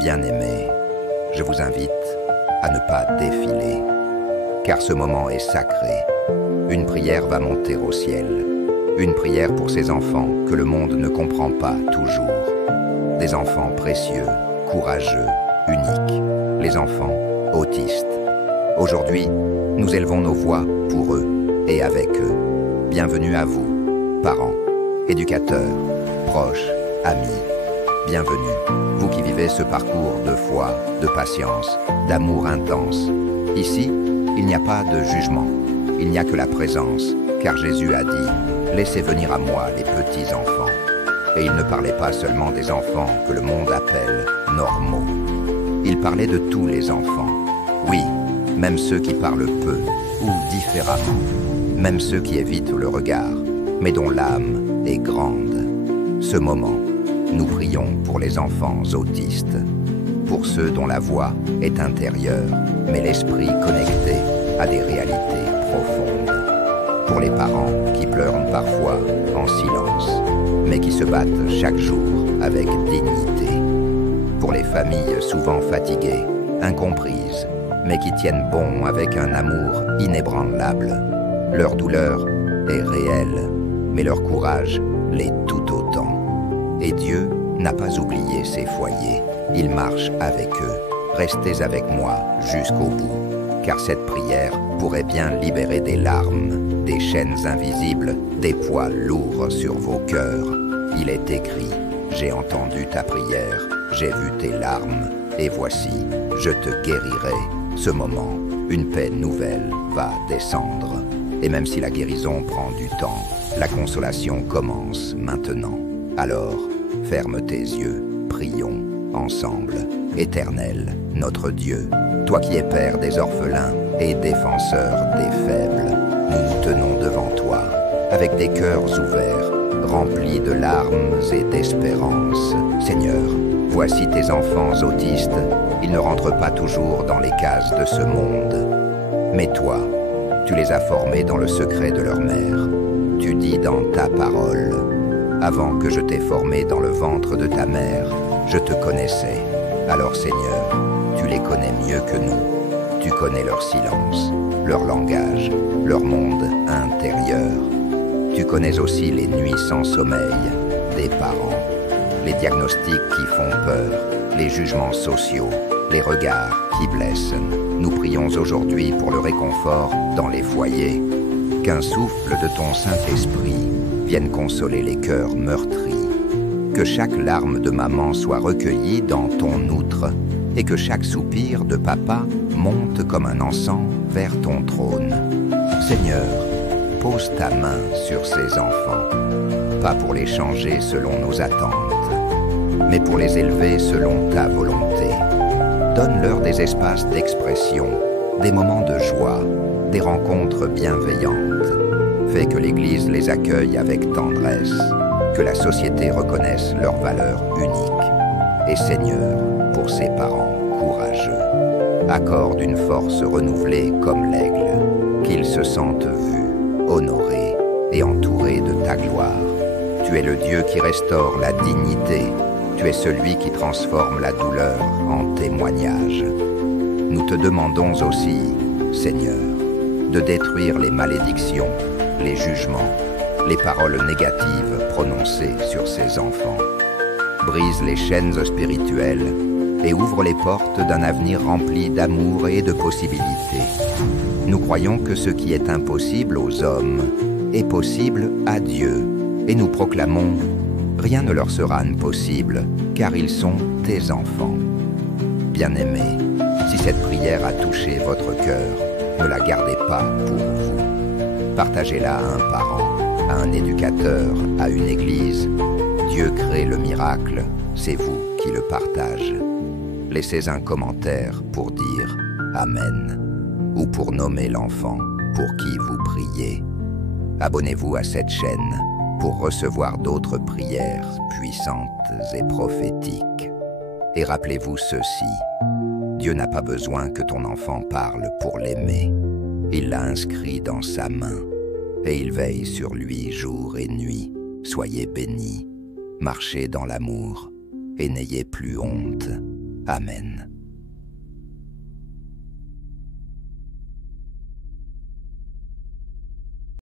Bien-aimés, je vous invite à ne pas défiler, car ce moment est sacré. Une prière va monter au ciel, une prière pour ces enfants que le monde ne comprend pas toujours. Des enfants précieux, courageux, uniques, les enfants autistes. Aujourd'hui, nous élevons nos voix pour eux et avec eux. Bienvenue à vous, parents, éducateurs, proches, amis. Bienvenue, vous qui vivez ce parcours de foi, de patience, d'amour intense. Ici, il n'y a pas de jugement, il n'y a que la présence, car Jésus a dit « Laissez venir à moi les petits enfants ». Et il ne parlait pas seulement des enfants que le monde appelle normaux. Il parlait de tous les enfants. Oui, même ceux qui parlent peu ou différemment, même ceux qui évitent le regard, mais dont l'âme est grande. Ce moment, nous prions pour les enfants autistes, pour ceux dont la voix est intérieure, mais l'esprit connecté à des réalités profondes. Pour les parents qui pleurent parfois en silence, mais qui se battent chaque jour avec dignité. Pour les familles souvent fatiguées, incomprises, mais qui tiennent bon avec un amour inébranlable. Leur douleur est réelle, mais leur courage l'est tout autant. Et Dieu n'a pas oublié ces foyers. Il marche avec eux. Restez avec moi jusqu'au bout, car cette prière pourrait bien libérer des larmes, des chaînes invisibles, des poids lourds sur vos cœurs. Il est écrit, j'ai entendu ta prière, j'ai vu tes larmes, et voici, je te guérirai. Ce moment, une paix nouvelle va descendre. Et même si la guérison prend du temps, la consolation commence maintenant. Alors, ferme tes yeux, prions ensemble. Éternel, notre Dieu, toi qui es Père des orphelins et défenseur des faibles, nous nous tenons devant toi, avec des cœurs ouverts, remplis de larmes et d'espérance. Seigneur, voici tes enfants autistes, ils ne rentrent pas toujours dans les cases de ce monde. Mais toi, tu les as formés dans le secret de leur mère. Tu dis dans ta parole, avant que je t'ai formé dans le ventre de ta mère, je te connaissais. Alors Seigneur, tu les connais mieux que nous. Tu connais leur silence, leur langage, leur monde intérieur. Tu connais aussi les nuits sans sommeil des parents, les diagnostics qui font peur, les jugements sociaux, les regards qui blessent. Nous prions aujourd'hui pour le réconfort dans les foyers. Qu'un souffle de ton Saint-Esprit vienne consoler les cœurs meurtris. Que chaque larme de maman soit recueillie dans ton outre et que chaque soupir de papa monte comme un encens vers ton trône. Seigneur, pose ta main sur ces enfants, pas pour les changer selon nos attentes, mais pour les élever selon ta volonté. Donne-leur des espaces d'expression, des moments de joie, des rencontres bienveillantes. Fais que l'Église les accueille avec tendresse, que la société reconnaisse leurs valeurs uniques. Et Seigneur, pour ces parents courageux, accorde une force renouvelée comme l'aigle, qu'ils se sentent vus, honorés et entourés de ta gloire. Tu es le Dieu qui restaure la dignité, tu es celui qui transforme la douleur en témoignage. Nous te demandons aussi, Seigneur, de détruire les malédictions, les jugements, les paroles négatives prononcées sur ces enfants. Brise les chaînes spirituelles et ouvre les portes d'un avenir rempli d'amour et de possibilités. Nous croyons que ce qui est impossible aux hommes est possible à Dieu et nous proclamons « Rien ne leur sera impossible car ils sont tes enfants ». Bien-aimés, si cette prière a touché votre cœur, ne la gardez pas pour vous. Partagez-la à un parent, à un éducateur, à une église. Dieu crée le miracle, c'est vous qui le partagez. Laissez un commentaire pour dire « Amen » ou pour nommer l'enfant pour qui vous priez. Abonnez-vous à cette chaîne pour recevoir d'autres prières puissantes et prophétiques. Et rappelez-vous ceci, Dieu n'a pas besoin que ton enfant parle pour l'aimer. Il l'a inscrit dans sa main et il veille sur lui jour et nuit. Soyez bénis, marchez dans l'amour et n'ayez plus honte. Amen.